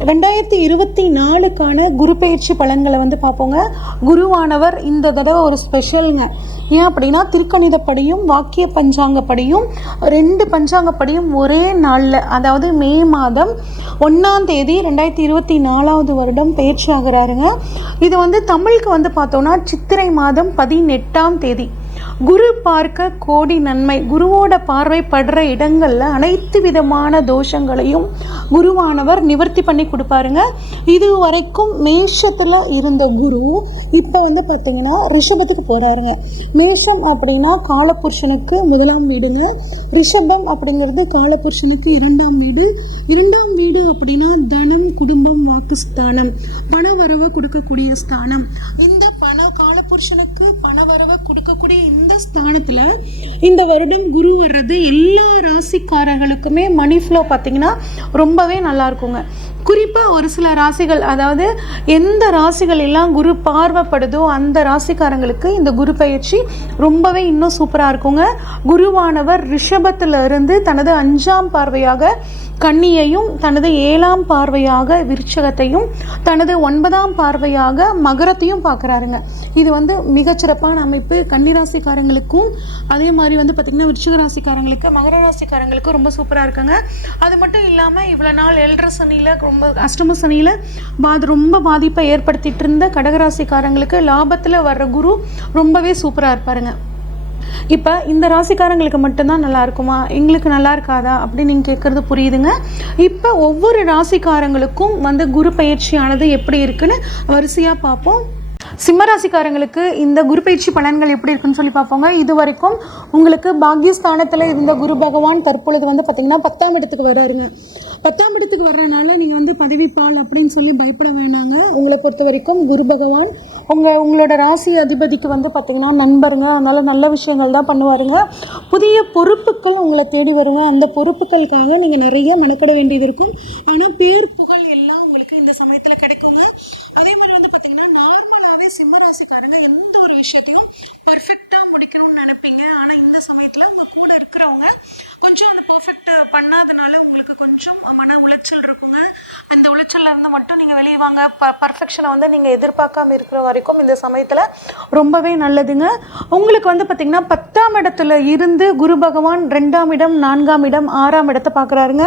ரெண்டாயிரத்தி இருபத்தி நாலுக்கான குரு பயிற்சி பலன்களை வந்து பார்ப்போங்க. குருவானவர் இந்த தடவை ஒரு ஸ்பெஷலுங்க ஏன் அப்படின்னா திருக்கணிதப்படியும் வாக்கிய பஞ்சாங்கப்படியும் ரெண்டு பஞ்சாங்கப்படியும் ஒரே நாளில் அதாவது மே மாதம் ஒன்றாம் தேதி ரெண்டாயிரத்தி இருபத்தி நாலாவது வருடம் பயிற்சி ஆகிறாருங்க. இது வந்து தமிழுக்கு வந்து பார்த்தோன்னா சித்திரை மாதம் பதினெட்டாம் தேதி. குரு பார்க்க கோடி நன்மை. குருவோட பார்வை படுற அனைத்து விதமான தோஷங்களையும் குருவானவர் நிவர்த்தி பண்ணி கொடுப்பாருங்க. இது வரைக்கும் மேஷத்தில் இருந்த குரு இப்போ வந்து பார்த்தீங்கன்னா ரிஷபத்துக்கு போகிறாருங்க மேஷம் அப்படின்னா காலபுருஷனுக்கு முதலாம் வீடுங்க. ரிஷபம் அப்படிங்கிறது காலபுருஷனுக்கு இரண்டாம் வீடு. இரண்டாம் வீடு அப்படின்னா தனம் குடும்பம் வாக்குஸ்தானம். பண வரவை கொடுக்கக்கூடிய ஸ்தானம். இந்த பண காலபுருஷனுக்கு பண வரவை கொடுக்கக்கூடிய இந்த ஸ்தானத்தில் இந்த வருடம் குரு வர்றது எல்லா ராசிக்காரர்களுக்குமே மணி ஃப்ளோ பார்த்தீங்கன்னா ரொம்பவே நல்லா இருக்குங்க. குறிப்பாக ஒரு சில ராசிகள் அதாவது எந்த ராசிகள் எல்லாம் குரு பார்வைப்படுதோ அந்த ராசிக்காரங்களுக்கு இந்த குரு பயிற்சி ரொம்பவே இன்னும் சூப்பராக இருக்குங்க. குருவானவர் ரிஷபத்துல இருந்து தனது அஞ்சாம் பார்வையாக கன்னியையும் தனது ஏழாம் பார்வையாக விருச்சகத்தையும் தனது ஒன்பதாம் பார்வையாக மகரத்தையும் பார்க்குறாருங்க. இது வந்து மிகச்சிறப்பான அமைப்பு. கன்னிராசிக்காரங்களுக்கும் அதே மாதிரி வந்து பார்த்திங்கன்னா விருச்சிக ராசிக்காரங்களுக்கு மகர ராசிக்காரங்களுக்கும் ரொம்ப சூப்பராக இருக்குங்க. அது மட்டும் இல்லாமல் இவ்வளோ நாள் எல்ற சனியில் ரொம்ப அஷ்டம சனியில் பாது ரொம்ப பாதிப்பை ஏற்படுத்திட்டு இருந்த கடகராசிக்காரங்களுக்கு லாபத்தில் வர்ற குரு ரொம்பவே சூப்பராக இருப்பாருங்க. இப்போ இந்த ராசிக்காரங்களுக்கு மட்டும்தான் நல்லா இருக்குமா? எங்களுக்கு நல்லா இருக்காதா? அப்படின்னு நீங்கள் கேட்குறது புரியுதுங்க. இப்போ ஒவ்வொரு ராசிக்காரங்களுக்கும் வந்து குரு பயிற்சியானது எப்படி இருக்குன்னு வரிசையாக பார்ப்போம். சிம்மராசிக்காரங்களுக்கு இந்த குரு பயிற்சி பலன்கள் எப்படி இருக்குன்னு சொல்லி பார்ப்போங்க. இது வரைக்கும் உங்களுக்கு பாக்யஸ்தானத்தில் இருந்த குரு பகவான் தற்பொழுது வந்து பார்த்திங்கன்னா பத்தாம் இடத்துக்கு வராருங்க. பத்தாம் இடத்துக்கு வர்றதுனால நீங்கள் வந்து பதவிப்பால் அப்படின்னு சொல்லி பயப்பட வேணாங்க. உங்களை பொறுத்த வரைக்கும் குரு பகவான் உங்கள் உங்களோட ராசி அதிபதிக்கு வந்து பார்த்திங்கன்னா நண்பருங்க. அதனால் நல்ல விஷயங்கள் தான் பண்ணுவாருங்க. புதிய பொறுப்புகள் உங்களை தேடி வருங்க. அந்த பொறுப்புகளுக்காக நீங்கள் நிறைய மெனக்கட வேண்டியது இருக்கும். ஆனால் பேர் புகழ் எல்லாம் உங்களுக்கு இந்த சமயத்தில் கிடைக்குங்க. அதே மாதிரி வந்து பார்த்தீங்கன்னா நார்மலாகவே சிம்மராசிக்காரங்க எந்த ஒரு விஷயத்தையும் பெர்ஃபெக்டாக முடிக்கணும்னு நினைப்பீங்க. ஆனால் இந்த சமயத்தில் உங்கள் கூட இருக்கிறவங்க கொஞ்சம் அந்த பெர்ஃபெக்டாக பண்ணாதனால உங்களுக்கு கொஞ்சம் மன உளைச்சல் இருக்குங்க. அந்த உளைச்சல்ல இருந்து மட்டும் நீங்கள் வெளியே வாங்க. ப பர்ஃபெக்ஷனை வந்து நீங்கள் எதிர்பார்க்காம இருக்கிற வரைக்கும் இந்த சமயத்தில் ரொம்பவே நல்லதுங்க. உங்களுக்கு வந்து பார்த்திங்கன்னா பத்தாம் இடத்துல இருந்து குரு பகவான் ரெண்டாம் இடம் நான்காம் இடம் ஆறாம் இடத்தை பார்க்குறாருங்க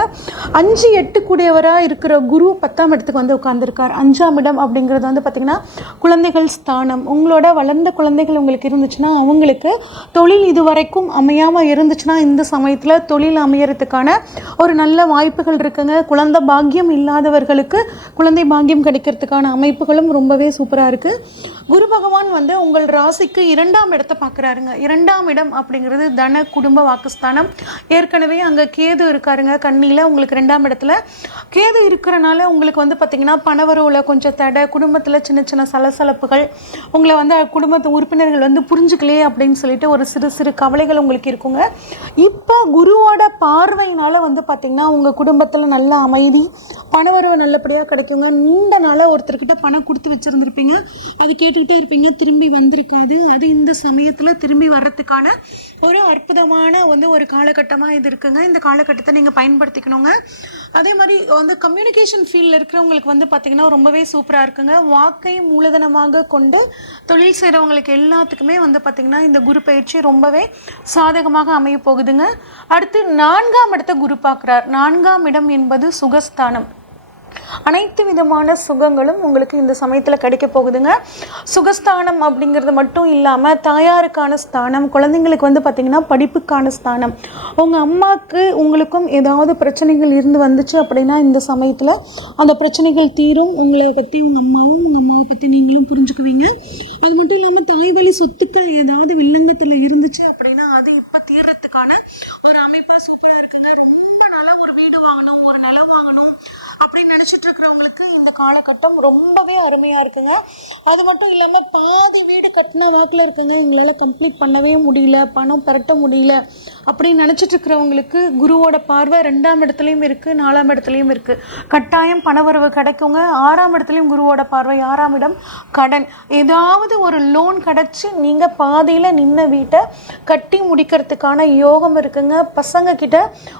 அஞ்சு எட்டு கூடியவராக இருக்கிற குரு பத்தாம் இடத்துல இடத்துக்கு வந்து உட்காந்துருக்கார் அஞ்சாம் இடம் அப்படிங்கிறது வந்து பார்த்திங்கன்னா குழந்தைகள் ஸ்தானம். உங்களோட வளர்ந்த குழந்தைகள் உங்களுக்கு இருந்துச்சுன்னா அவங்களுக்கு தொழில் இதுவரைக்கும் அமையாமல் இருந்துச்சுன்னா இந்த சமயத்தில் தொழில் அமையறதுக்கான ஒரு நல்ல வாய்ப்புகள் இருக்குங்க. குழந்தை பாக்கியம் இல்லாதவர்களுக்கு குழந்தை பாக்கியம் கிடைக்கிறதுக்கான அமைப்புகளும் ரொம்பவே சூப்பராக இருக்குது குரு பகவான் வந்து உங்கள் ராசிக்கு இரண்டாம் இடத்தை பார்க்குறாருங்க இரண்டாம் இடம் அப்படிங்கிறது தன குடும்ப வாக்குஸ்தானம். ஏற்கனவே அங்கே கேது இருக்காருங்க. கண்ணியில் உங்களுக்கு ரெண்டாம் இடத்துல. கேது இருக்கிறனால உங்களுக்கு வந்து பார்த்திங்கன்னா பணவரவில் கொஞ்சம் தடை குடும்பத்தில் சின்ன சின்ன சலசலப்புகள் உங்களை வந்து குடும்பத்து உறுப்பினர்கள் வந்து புரிஞ்சுக்கலையே அப்படின்னு சொல்லிட்டு ஒரு சிறு சிறு கவலைகள் உங்களுக்கு இருக்குங்க. இப்போ குருவோட பார்வையினால் வந்து பார்த்திங்கன்னா உங்கள் குடும்பத்தில் நல்ல அமைதி பணவரவு நல்லபடியாக கிடைக்குங்க. நீண்ட நாளாக ஒருத்தர்கிட்ட பணம் கொடுத்து வச்சுருந்துருப்பீங்க. அது கேட்டுக்கிட்டே இருப்பீங்க. திரும்பி வந்திருக்காது. அது இந்த சமயத்தில் திரும்பி வர்றதுக்கான ஒரு அற்புதமான வந்து ஒரு காலகட்டமாக இது இருக்குங்க. இந்த காலகட்டத்தை நீங்கள் பயன்படுத்திக்கணுங்க. அதே மாதிரி வந்து கம்யூனிகேஷன் ஃபீல்டில் உங்களுக்கு வந்து பார்த்திங்கன்னா ரொம்பவே சூப்பராக இருக்குங்க. வாக்கை மூலதனமாக கொண்டு தொழில் செய்கிறவங்களுக்கு எல்லாத்துக்குமே வந்து பார்த்திங்கன்னா இந்த குரு பயிற்சி ரொம்பவே சாதகமாக அமைய போகுதுங்க. அடுத்து நான்காம் இடத்தை குரு பார்க்குறார். நான்காம் இடம் என்பது சுகஸ்தானம். அனைத்து விதமான சுகங்களும் உங்களுக்கு இந்த சமயத்தில் கிடைக்க போகுதுங்க. சுகஸ்தானம் அப்படிங்கிறது மட்டும் இல்லாமல் தாயாருக்கான ஸ்தானம் குழந்தைங்களுக்கு வந்து பார்த்திங்கன்னா படிப்புக்கான ஸ்தானம். உங்கள் அம்மாவுக்கு உங்களுக்கும் ஏதாவது பிரச்சனைகள் இருந்து வந்துச்சு அப்படின்னா இந்த சமயத்தில் அந்த பிரச்சனைகள் தீரும். உங்களை பற்றி உங்கள் அம்மாவும் உங்கள் அம்மாவை பற்றி நீங்களும் புரிஞ்சுக்குவீங்க. அது மட்டும் இல்லாமல் தாய் வழி சொத்துக்கள் ஏதாவது வில்லங்கத்தில் இருந்துச்சு அப்படின்னா அது இப்போ தீர்றதுக்கான ஒரு அமைப்பாக சூப்பராக இருக்குங்க. ரொம்ப நினைச்சிட்டு இருக்கிறவங்களுக்கு இந்த காலகட்டம் ரொம்பவே அருமையா இருக்குங்க. அது மட்டும் இல்லாம பாதி வீடு கட்டின வாக்குல இருக்குங்க எங்களால கம்ப்ளீட் பண்ணவே முடியல பணம் பெரட்ட முடியல. அப்படின்னு நினச்சிட்டு இருக்கிறவங்களுக்கு குருவோட பார்வை ரெண்டாம் இடத்துலையும் இருக்குது நாலாம் இடத்துலையும் இருக்குது கட்டாயம் பணவரவு கிடைக்குங்க. ஆறாம் இடத்துலையும் குருவோட பார்வை ஆறாம் இடம் கடன். ஏதாவது ஒரு லோன் கிடைச்சி நீங்கள் பாதியில் நின்ன வீட்டை கட்டி முடிக்கிறதுக்கான யோகம் இருக்குங்க. பசங்க கிட்ட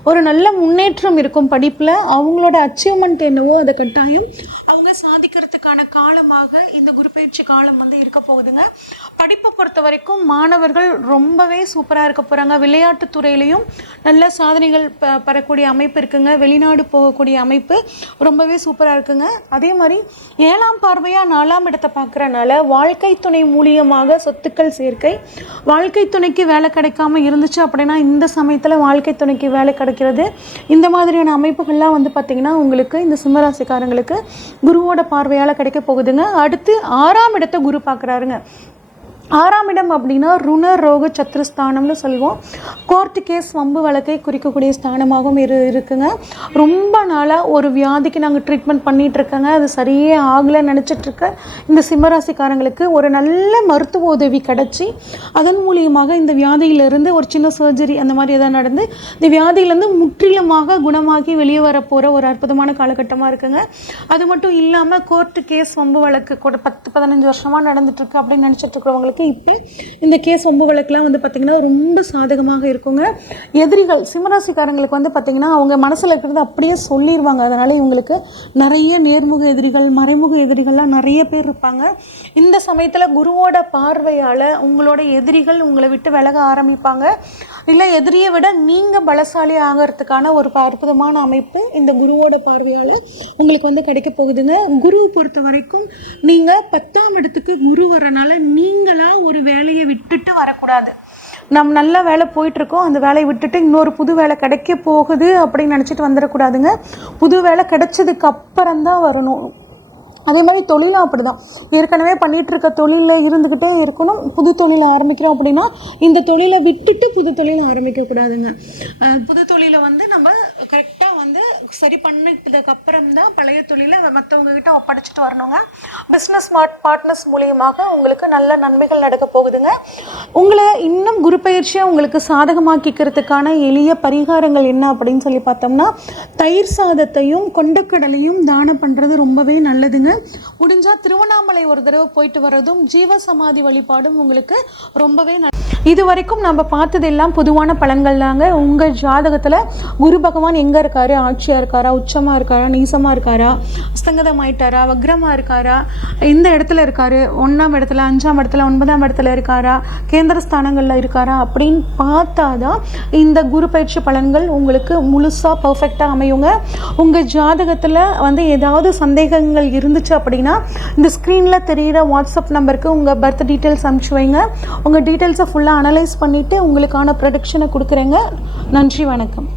ஒரு நல்ல முன்னேற்றம் இருக்கும் படிப்பில். அவங்களோட அச்சீவ்மெண்ட் என்னவோ அதை கட்டாயம் அவங்க சாதிக்கிறதுக்கான காலமாக இந்த குரு பயிற்சி காலம் வந்து இருக்க போகுதுங்க. படிப்பை பொறுத்த வரைக்கும் மாணவர்கள் ரொம்பவே சூப்பராக இருக்க போகிறாங்க விளையாட்டு துறையிலையும் நல்ல சாதனைகள் ப பெறக்கூடிய அமைப்பு இருக்குங்க. வெளிநாடு போகக்கூடிய அமைப்பு ரொம்பவே சூப்பராக இருக்குங்க. அதே மாதிரி ஏழாம் பார்வையாக நாலாம் இடத்தை பார்க்குறனால வாழ்க்கை துணை மூலியமாக சொத்துக்கள் சேர்க்கை வாழ்க்கை துணைக்கு வேலை கிடைக்காம இருந்துச்சு அப்படின்னா இந்த சமயத்தில் வாழ்க்கை துணைக்கு வேலை கிடைக்கிறது. இந்த மாதிரியான அமைப்புகள்லாம் வந்து பார்த்திங்கன்னா உங்களுக்கு இந்த சிம்மராசிக்காரங்களுக்கு குருவோட பார்வையால் கிடைக்க போகுதுங்க. அடுத்து ஆறாம் இடத்தை குரு பார்க்குறாருங்க. ஆறாம் இடம் அப்படின்னா ருண ரோக சத்ருஸ்தானம்னு சொல்லுவோம். கோர்ட்டு கேஸ் வம்பு வழக்கை குறிக்கக்கூடிய ஸ்தானமாகவும் இரு இருக்குங்க. ரொம்ப நாளாக ஒரு வியாதிக்கு நாங்கள் ட்ரீட்மெண்ட் பண்ணிகிட்ருக்கோங்க இருக்கோங்க அது சரியே ஆகலை நினச்சிட்ருக்க இந்த சிம்மராசிக்காரங்களுக்கு ஒரு நல்ல மருத்துவ உதவி கிடச்சி அதன் மூலியமாக இந்த வியாதியிலிருந்து ஒரு சின்ன சர்ஜரி அந்த மாதிரி எதாவது நடந்து இந்த வியாதியிலேருந்து முற்றிலுமாக குணமாகி வெளியே வர போகிற ஒரு அற்புதமான காலகட்டமாக இருக்குங்க. அது மட்டும் இல்லாமல் கோர்ட்டு கேஸ் வம்பு வழக்கு கூட பத்து பதினஞ்சு வருஷமாக நடந்துட்டுருக்கு அப்படின்னு நினச்சிட்டு இருக்கிறவங்களுக்கு இப்போ இந்த கேஸ் ஒம்பு வழக்குலாம் வந்து பார்த்திங்கன்னா ரொம்ப சாதகமாக இருக்குங்க. எதிரிகள் சிம்மராசிக்காரங்களுக்கு வந்து பார்த்திங்கன்னா அவங்க மனசில் இருக்கிறத அப்படியே சொல்லிடுவாங்க அதனால் இவங்களுக்கு நிறைய நேர்முக எதிரிகள் மறைமுக எதிரிகள்லாம் நிறைய பேர் இருப்பாங்க. இந்த சமயத்தில் குருவோட பார்வையால் உங்களோட எதிரிகள் உங்களை விட்டு விலக ஆரம்பிப்பாங்க. இல்லை எதிரியை விட நீங்கள் பலசாலி ஆகிறதுக்கான ஒரு அற்புதமான அமைப்பு இந்த குருவோட பார்வையால் உங்களுக்கு வந்து கிடைக்க போகுதுங்க. குருவை பொறுத்த வரைக்கும் நீங்கள் பத்தாம் இடத்துக்கு குரு வரனால நீங்களாக ஒரு வேலையை விட்டுட்டு வரக்கூடாது. நம்ம நல்ல வேலை போயிட்டுருக்கோம். அந்த வேலையை விட்டுட்டு இன்னொரு புது வேலை கிடைக்க போகுது அப்படின்னு நினச்சிட்டு வந்துடக்கூடாதுங்க. புது வேலை கிடைச்சதுக்கு அப்புறம் தான் வரணும். அதே மாதிரி தொழிலும் அப்படி தான் ஏற்கனவே பண்ணிகிட்ருக்க தொழிலில் இருந்துக்கிட்டே இருக்கணும். புது தொழில் ஆரம்பிக்கிறோம் அப்படின்னா இந்த தொழிலை விட்டுட்டு புது தொழில் ஆரம்பிக்கக்கூடாதுங்க புது தொழிலை வந்து நம்ம கரெக்டாக வந்து சரி பண்ணிட்டதுக்கு அப்புறம் தான் பழைய தொழிலை மற்றவங்க கிட்ட ஒப்படைச்சிட்டு வரணுங்க. பிஸ்னஸ் பார்ட்னர்ஸ் மூலியமாக உங்களுக்கு நல்ல நன்மைகள் நடக்க போகுதுங்க. உங்களை இன்னும் குரு பயிற்சியை உங்களுக்கு சாதகமாக்கிக்கிறதுக்கான எளிய பரிகாரங்கள் என்ன அப்படின்னு சொல்லி பார்த்தோம்னா தயிர் சாதத்தையும் கொண்டக்கடலையும் தானம் பண்ணுறது ரொம்பவே நல்லதுங்க. முடிஞ்சால் திருவண்ணாமலை ஒரு தடவை போயிட்டு வர்றதும் ஜீவ சமாதி வழிபாடும் உங்களுக்கு ரொம்பவே நல் இது வரைக்கும் நம்ம பார்த்ததெல்லாம் பொதுவான பலன்கள் தாங்க. உங்கள் ஜாதகத்தில் குரு பகவான் எங்கே இருக்காரு? ஆட்சியாக இருக்காரா? உச்சமாக இருக்காரா? நீசமாக இருக்காரா? அஸ்தங்கதமாயிட்டாரா வக்ரமாக இருக்காரா? இந்த இடத்துல இருக்காரு? ஒன்றாம் இடத்துல அஞ்சாம் இடத்துல ஒன்பதாம் இடத்துல இருக்காரா? கேந்திர ஸ்தானங்களில் இருக்காரா? அப்படின்னு பார்த்தா தான் இந்த குரு பயிற்சி பலன்கள் உங்களுக்கு முழுசாக பர்ஃபெக்டாக அமையுங்க. உங்கள் ஜாதகத்தில் வந்து ஏதாவது சந்தேகங்கள் இருந்துச்சு இருந்துச்சு அப்படின்னா இந்த ஸ்க்ரீனில் தெரிகிற வாட்ஸ்அப் நம்பருக்கு உங்கள் பர்த் டீட்டெயில்ஸ் அனுப்பிச்சு வைங்க. உங்கள் டீட்டெயில்ஸை ஃபுல்லாக அனலைஸ் பண்ணிவிட்டு உங்களுக்கான ப்ரொடக்ஷனை கொடுக்குறேங்க. நன்றி வணக்கம்.